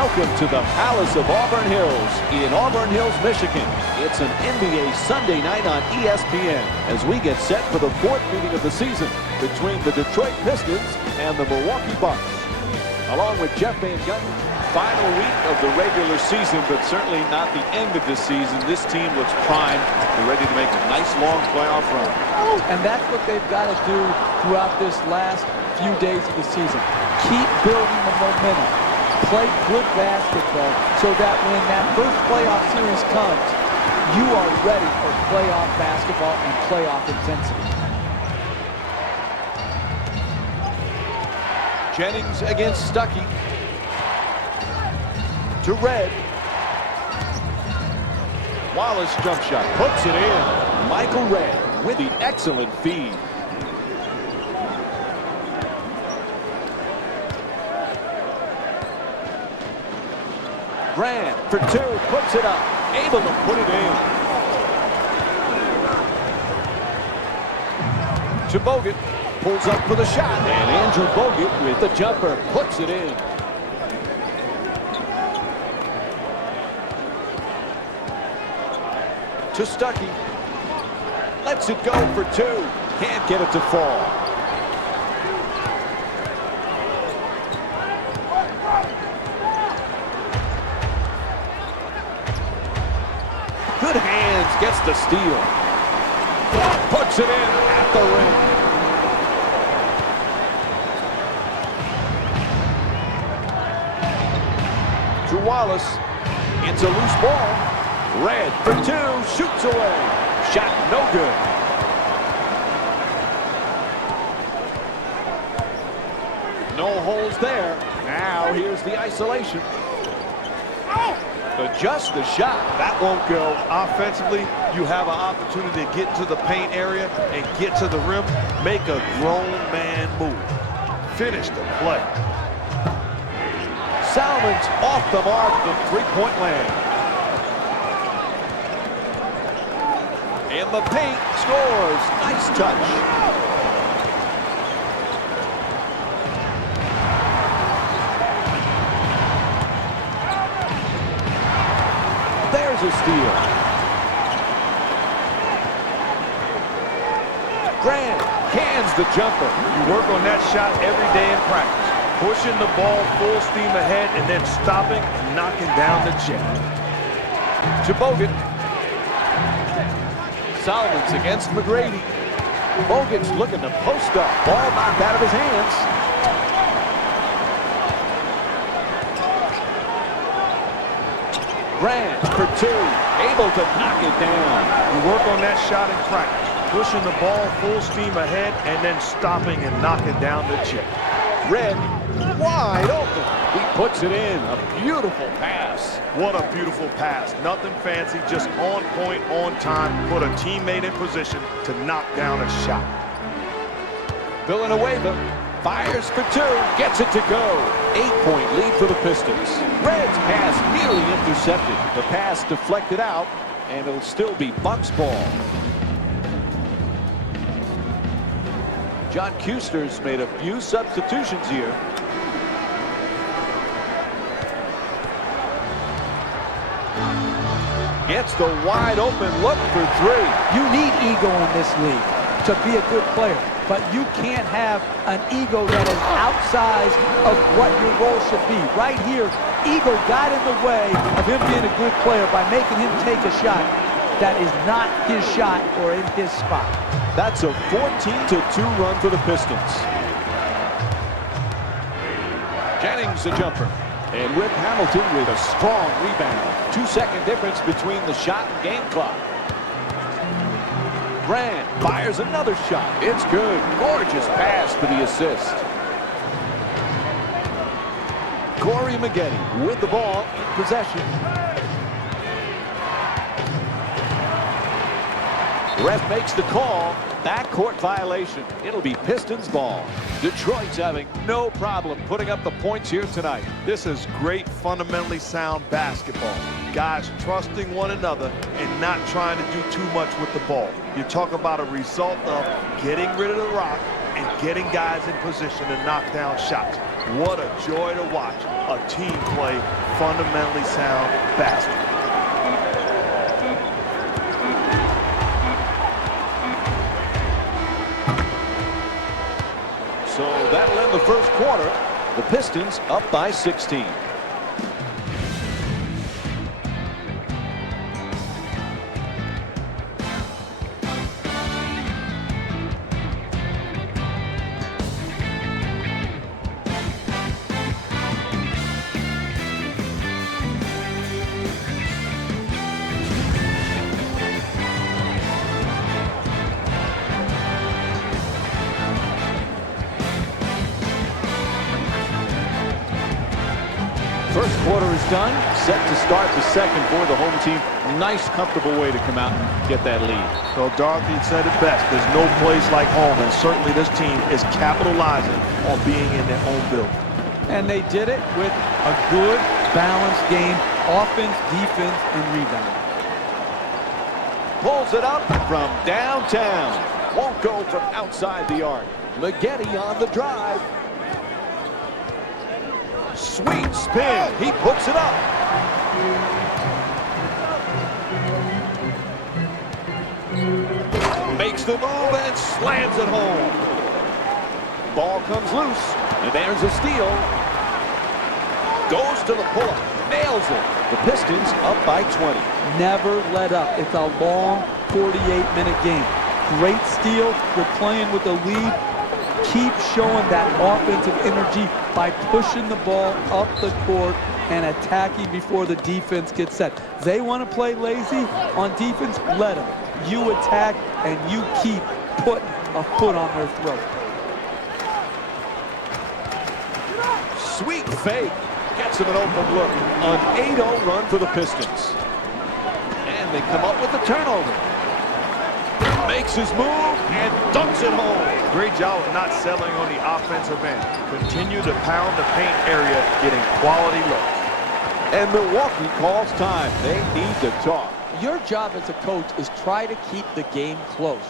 Welcome to the Palace of Auburn Hills in Auburn Hills, Michigan. It's an NBA Sunday night on ESPN as we get set for the fourth meeting of the season between the Detroit Pistons and the Milwaukee Bucks. Along with Jeff Van Gundy, final week of the regular season, but certainly not the end of the season. This team looks primed and ready to make a nice long playoff run. And that's what they've got to do throughout this last few days of the season. Keep building the momentum. Play good basketball so that when that first playoff series comes, you are ready for playoff basketball and playoff intensity. Jennings against Stuckey. To Red. Wallace jump shot. Puts it in. Michael Red with the excellent feed. Grant for two, puts it up, able to put it in. To Bogut, pulls up for the shot, and Andrew Bogut with the jumper, puts it in. To Stuckey, lets it go for two, can't get it to fall. Good hands, gets the steal. Puts it in at the rim. To Wallace. It's a loose ball. Red for two. Shoots away. Shot no good. No holes there. Now here's the isolation. Adjust the shot. That won't go. Offensively, you have an opportunity to get to the paint area and get to the rim. Make a grown man move. Finish the play. Salmon's off the mark from three-point land. In the paint, scores. Nice touch. There's a steal. Grant cans the jumper. You work on that shot every day in practice. Pushing the ball full steam ahead and then stopping and knocking down the jet. To Bogut. Solomon's against McGrady. Bogut's looking to post up. Ball knocked out of his hands. Grant for two, able to knock it down. You work on that shot in practice, pushing the ball full steam ahead and then stopping and knocking down the jet. Red, wide open. He puts it in. A beautiful pass. What a beautiful pass. Nothing fancy, just on point, on time. Put a teammate in position to knock down a shot. Villanueva fires for two, gets it to go. 8-point lead for the Pistons. Red's pass nearly intercepted. The pass deflected out, and it'll still be Bucks ball. John Kuster's made a few substitutions here. Gets the wide open look for three. You need ego in this league to be a good player, but you can't have an ego that is outsized of what your role should be. Right here, ego got in the way of him being a good player by making him take a shot that is not his shot or in his spot. That's a 14-2 run for the Pistons. Jennings the jumper. And Rip Hamilton with a strong rebound. 2-second difference between the shot and game clock. Grant fires another shot. It's good. Gorgeous pass for the assist. Corey Maggette with the ball in possession. Ref makes the call. Backcourt violation. It'll be Pistons ball. Detroit's having no problem putting up the points here tonight. This is great, fundamentally sound basketball. Guys trusting one another and not trying to do too much with the ball. You talk about a result of getting rid of the rock and getting guys in position to knock down shots. What a joy to watch a team play fundamentally sound basketball. So that'll end the first quarter. The Pistons up by 16. First quarter is done. Set to start the second for the home team. Nice, comfortable way to come out and get that lead. Well, Dorothy said it best. There's no place like home, and certainly this team is capitalizing on being in their own building. And they did it with a good, balanced game, offense, defense, and rebound. Pulls it up from downtown. Won't go from outside the arc. Leggetti on the drive. Sweet spin. He puts it up. Makes the move and slams it home. Ball comes loose. And there's a steal. Goes to the pull-up. Nails it. The Pistons up by 20. Never let up. It's a long 48-minute game. Great steal. You're playing with the lead. Keep showing that offensive energy by pushing the ball up the court and attacking before the defense gets set. They want to play lazy on defense, let them. You attack and you keep putting a foot on their throat. Sweet fake. Gets him an open look. An 8-0 run for the Pistons. And they come up with a turnover. Makes his move and dunks it home. Great job of not settling on the offensive end. Continue to pound the paint area, getting quality looks. And Milwaukee calls time. They need to talk. Your job as a coach is try to keep the game close.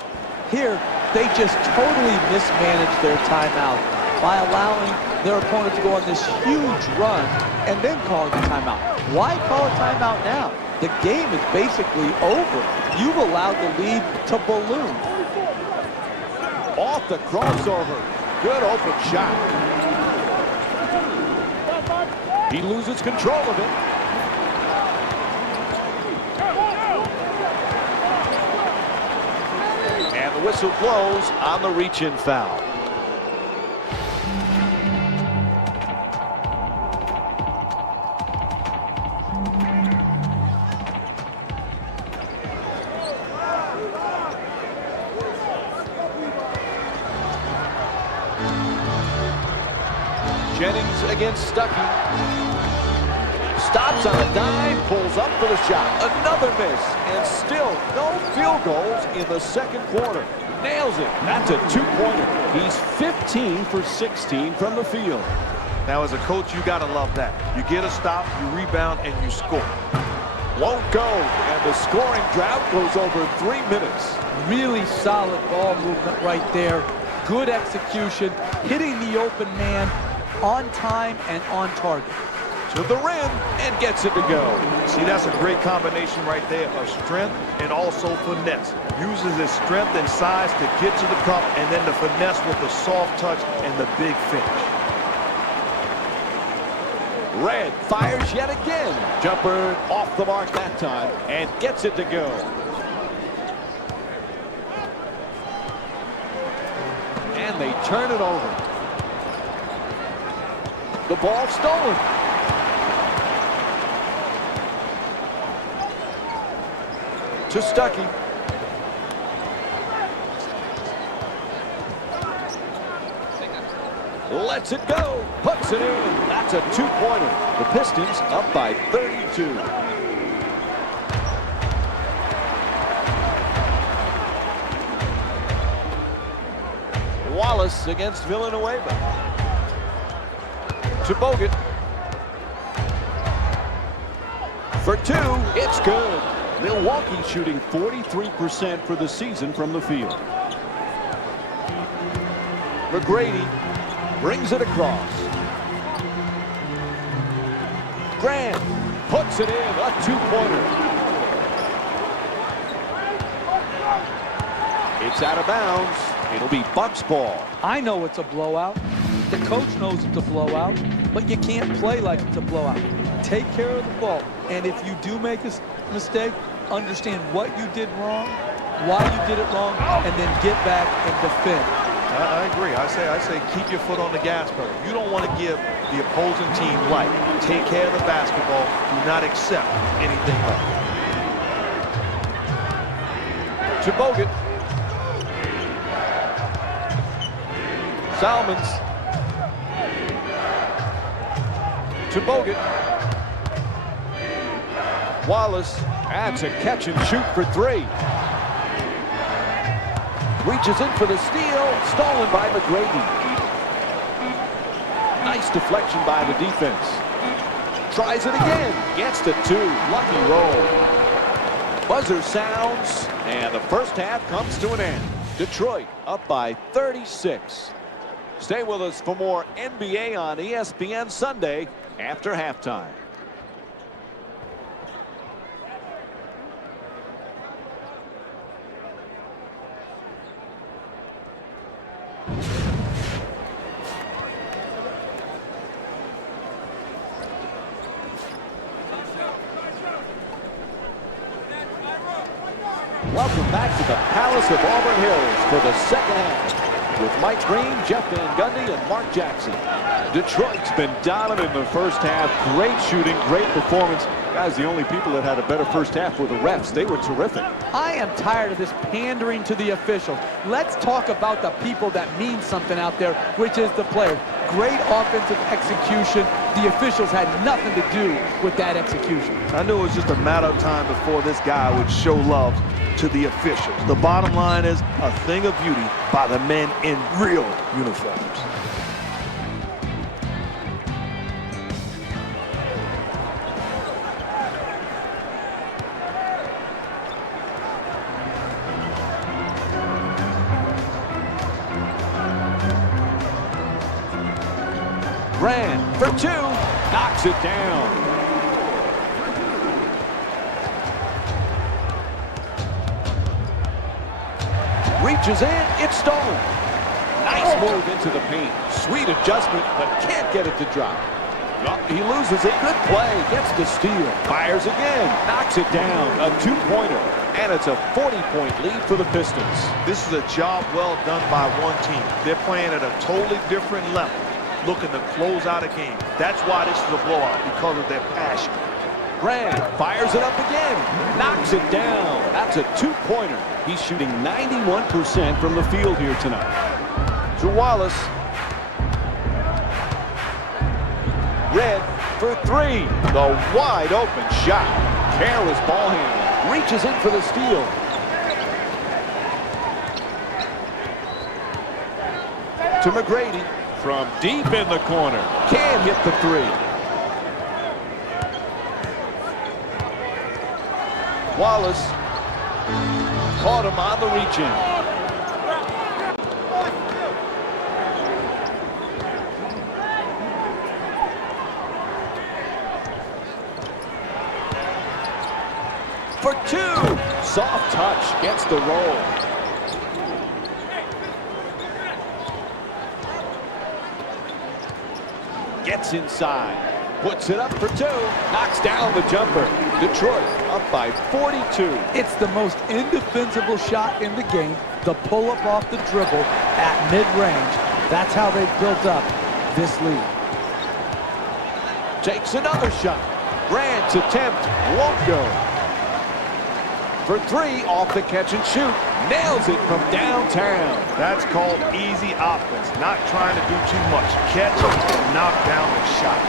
Here, they just totally mismanaged their timeout by allowing their opponent to go on this huge run and then calling a timeout. Why call a timeout now? The game is basically over. You've allowed the lead to balloon. Off the crossover. Good open shot. He loses control of it. And the whistle blows on the reach-in foul. Jennings against Stuckey. Stops on a dime, pulls up for the shot. Another miss, and still no field goals in the second quarter. Nails it. That's a two-pointer. He's 15 for 16 from the field. Now, as a coach, you got to love that. You get a stop, you rebound, and you score. Won't go, and the scoring drought goes over 3 minutes. Really solid ball movement right there. Good execution, hitting the open man on time and on target. To the rim and gets it to go. See, that's a great combination right there of strength and also finesse. Uses his strength and size to get to the cup, and then the finesse with the soft touch and the big finish. Red fires yet again. Jumper off the mark that time and gets it to go. And they turn it over. The ball stolen. To Stuckey. Lets it go. Puts it in. That's a two-pointer. The Pistons up by 32. Wallace against Villanueva. To Bogut. For two, it's good. Milwaukee shooting 43% for the season from the field. McGrady brings it across. Grant puts it in, a two-pointer. It's out of bounds. It'll be Bucks ball. I know it's a blowout. The coach knows it's a blowout, but you can't play like it's a blowout. Take care of the ball, and if you do make a mistake, understand what you did wrong, why you did it wrong, and then get back and defend. I agree. I say keep your foot on the gas pedal. You don't want to give the opposing team life. Take care of the basketball. Do not accept anything else. To Bogut. Salmons. To Bogut. Wallace adds a catch and shoot for three. Reaches in for the steal, stolen by McGrady. Nice deflection by the defense. Tries it again, gets to two, lucky roll. Buzzer sounds, and the first half comes to an end. Detroit up by 36. Stay with us for more NBA on ESPN Sunday after halftime. Welcome back to the Palace of Auburn Hills for the second half with Mike Green, Jeff Van Gundy, and Mark Jackson. Detroit's been dominant in the first half. Great shooting, great performance. Guys, the only people that had a better first half were the refs. They were terrific. I am tired of this pandering to the officials. Let's talk about the people that mean something out there, which is the players. Great offensive execution. The officials had nothing to do with that execution. I knew it was just a matter of time before this guy would show love to the officials. The bottom line is a thing of beauty by the men in real uniforms. Grant for two, knocks it down. Reaches in, it's stolen. Nice move into the paint. Sweet adjustment, but can't get it to drop. He loses it. Good play, gets the steal. Fires again, knocks it down. A two-pointer, and it's a 40-point lead for the Pistons. This is a job well done by one team. They're playing at a totally different level, looking to close out a game. That's why this is a blowout, because of their passion. Grant fires it up again, knocks it down. That's a two-pointer. He's shooting 91% from the field here tonight. To Wallace. Red for three. The wide open shot. Careless ball handling. Reaches in for the steal. To McGrady from deep in the corner. Can't hit the three. Wallace caught him on the reach-in. For two, soft touch, gets the roll. Gets inside. Puts it up for two. Knocks down the jumper. Detroit up by 42. It's the most indefensible shot in the game. The pull-up off the dribble at mid-range. That's how they built up this lead. Takes another shot. Grant's attempt won't go. For three, off the catch and shoot. Nails it from downtown. That's called easy offense. Not trying to do too much. Catch and knock down the shot.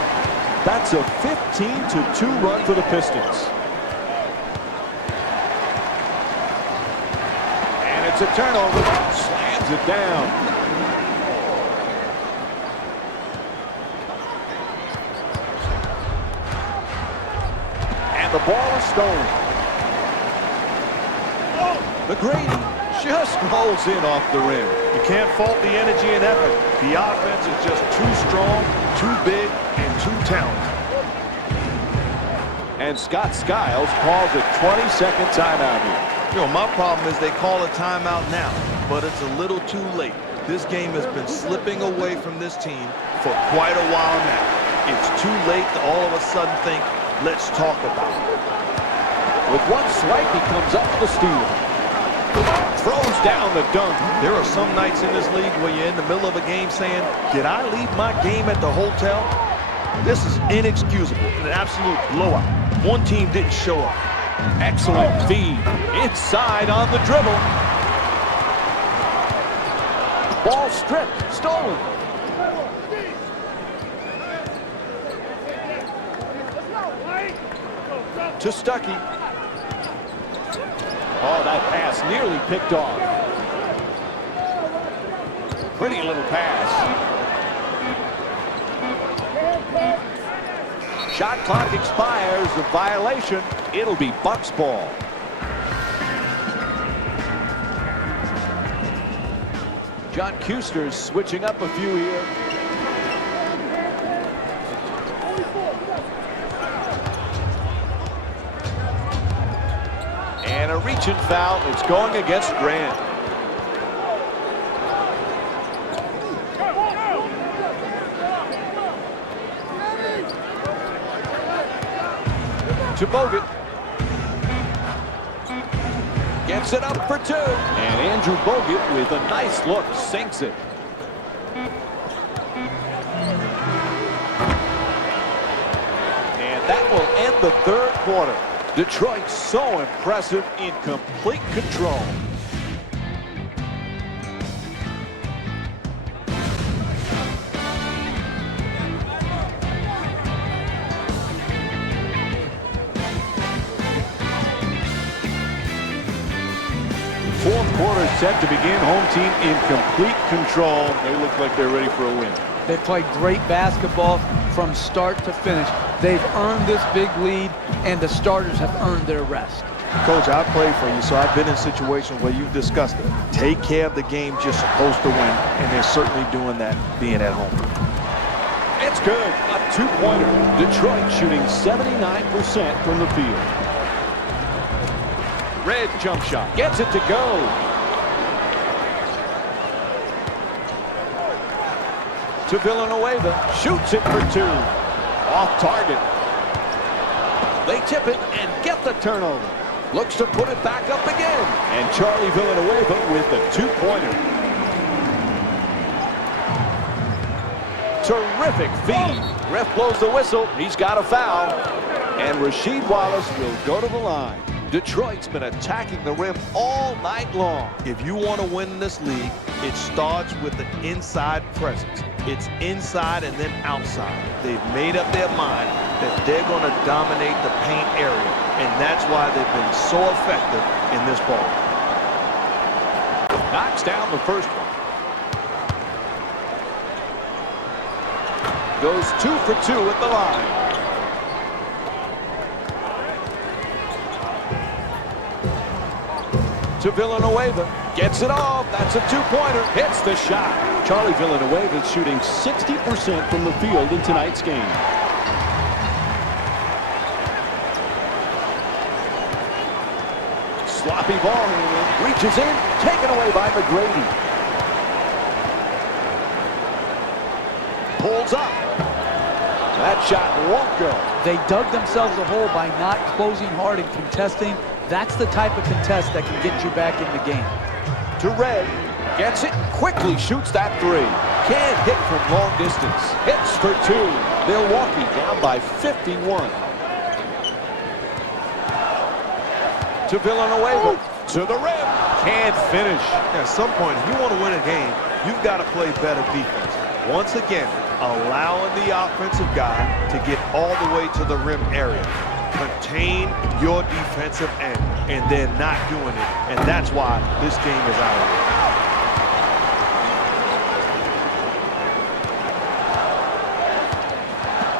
That's a 15-2 run for the Pistons. And it's a turnover. Slams it down. And the ball is stolen. McGrady just rolls in off the rim. You can't fault the energy and effort. The offense is just too strong, too big, and too talented. And Scott Skiles calls a 20-second timeout here. You know, my problem is they call a timeout now, but it's a little too late. This game has been slipping away from this team for quite a while now. It's too late to all of a sudden think, let's talk about it. With one swipe, he comes up with the steal. Throws down the dunk. There are some nights in this league where you're in the middle of a game saying, did I leave my game at the hotel? This is inexcusable, an absolute blowout. One team didn't show up. Excellent feed. Inside on the dribble. Ball stripped. Stolen. To Stuckey. Oh, that pass nearly picked off. Pretty little pass. Shot clock expires. The violation. It'll be Bucks ball. John Kuster's switching up a few here. And a reaching foul. It's going against Grant. To Bogut. Gets it up for two. And Andrew Bogut with a nice look sinks it. And that will end the third quarter. Detroit so impressive in complete control. Fourth quarter set to begin. Home team in complete control. They look like they're ready for a win. They played great basketball from start to finish. They've earned this big lead, and the starters have earned their rest. Coach, I played for you, so I've been in situations where you've discussed it. Take care of the game you're supposed to win, and they're certainly doing that being at home. It's good. A two-pointer. Detroit shooting 79% from the field. Red jump shot. Gets it to go. To Villanueva. Shoots it for two. Off target. They tip it and get the turnover. Looks to put it back up again. And Charlie Villanueva with the two-pointer. Terrific feed. Ref blows the whistle. He's got a foul. And Rasheed Wallace will go to the line. Detroit's been attacking the rim all night long. If you want to win in this league, it starts with the inside presence. It's inside and then outside. They've made up their mind that they're going to dominate the paint area, and that's why they've been so effective in this ball. Knocks down the first one. Goes 2 for 2 at the line. To Villanueva. Gets it off. That's a two-pointer. Hits the shot. Charlie Villanueva is shooting 60% from the field in tonight's game. Sloppy ball handling. Reaches in. Taken away by McGrady. Pulls up. That shot won't go. They dug themselves a hole by not closing hard and contesting. That's the type of contest that can get you back in the game. To Red. Gets it. Quickly shoots that three. Can't hit from long distance. Hits for two. Milwaukee down by 51. To Villanueva. To the rim. Can't finish. At some point, if you want to win a game, you've got to play better defense. Once again, allowing the offensive guy to get all the way to the rim area. Contain your defensive end, and they're not doing it, and that's why this game is out of here.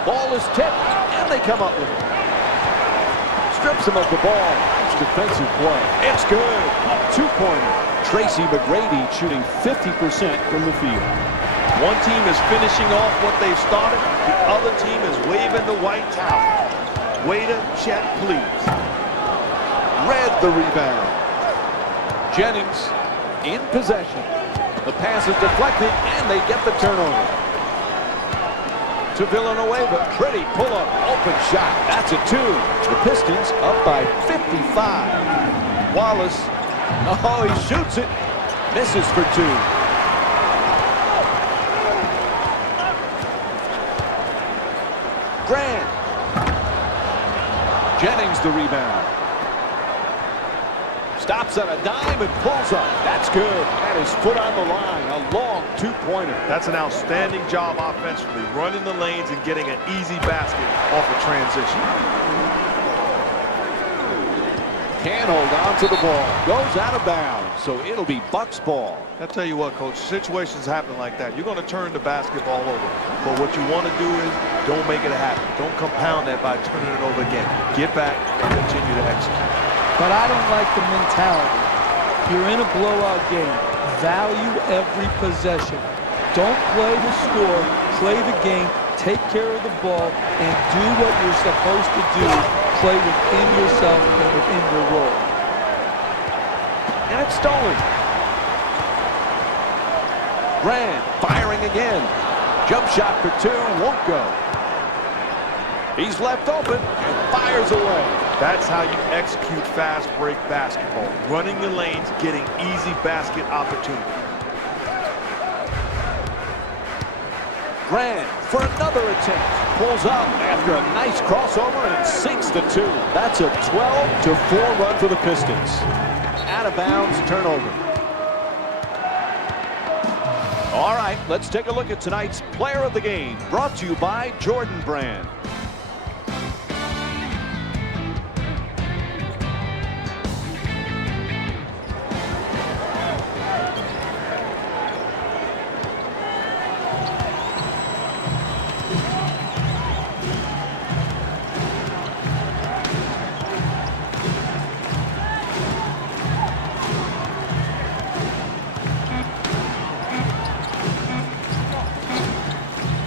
Ball is tipped, and they come up with it. Strips him of the ball. Nice defensive play. It's good. A two-pointer. Tracy McGrady shooting 50% from the field. One team is finishing off what they've started. The other team is waving the white towel. Waiter, check, please. Read the rebound. Jennings in possession. The pass is deflected, and they get the turnover. To Villanueva, pretty pull-up, open shot. That's a 2. The Pistons up by 55. Wallace, oh, he shoots it. Misses for 2. Grant. Jennings the rebound. Stops at a dime and pulls up. That's good. And his foot on the line. A long 2-pointer. That's an outstanding job offensively, running the lanes and getting an easy basket off a transition. Can't hold on to the ball. Goes out of bounds. So it'll be Bucks ball. I tell you what, Coach, situations happen like that. You're going to turn the basketball over. But what you want to do is don't make it happen. Don't compound that by turning it over again. Get back and continue to execute. But I don't like the mentality. You're in a blowout game. Value every possession. Don't play the score. Play the game. Take care of the ball and do what you're supposed to do. Play within yourself and within your role. And it's stolen. Grant firing again. Jump shot for 2. Won't go. He's left open and fires away. That's how you execute fast break basketball. Running the lanes, getting easy basket opportunity. Grant for another attempt. Pulls up after a nice crossover and sinks the 2. That's a 12-4 run for the Pistons. Out of bounds, turnover. All right, let's take a look at tonight's player of the game. Brought to you by Jordan Brand.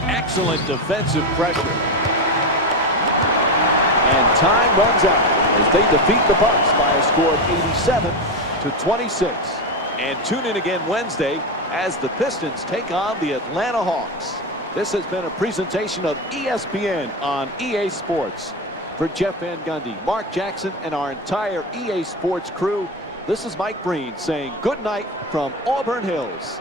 Excellent defensive pressure. And time runs out as they defeat the Bucks by a score of 87-26. And tune in again Wednesday as the Pistons take on the Atlanta Hawks. This has been a presentation of ESPN on EA Sports. For Jeff Van Gundy, Mark Jackson, and our entire EA Sports crew, this is Mike Breen saying good night from Auburn Hills.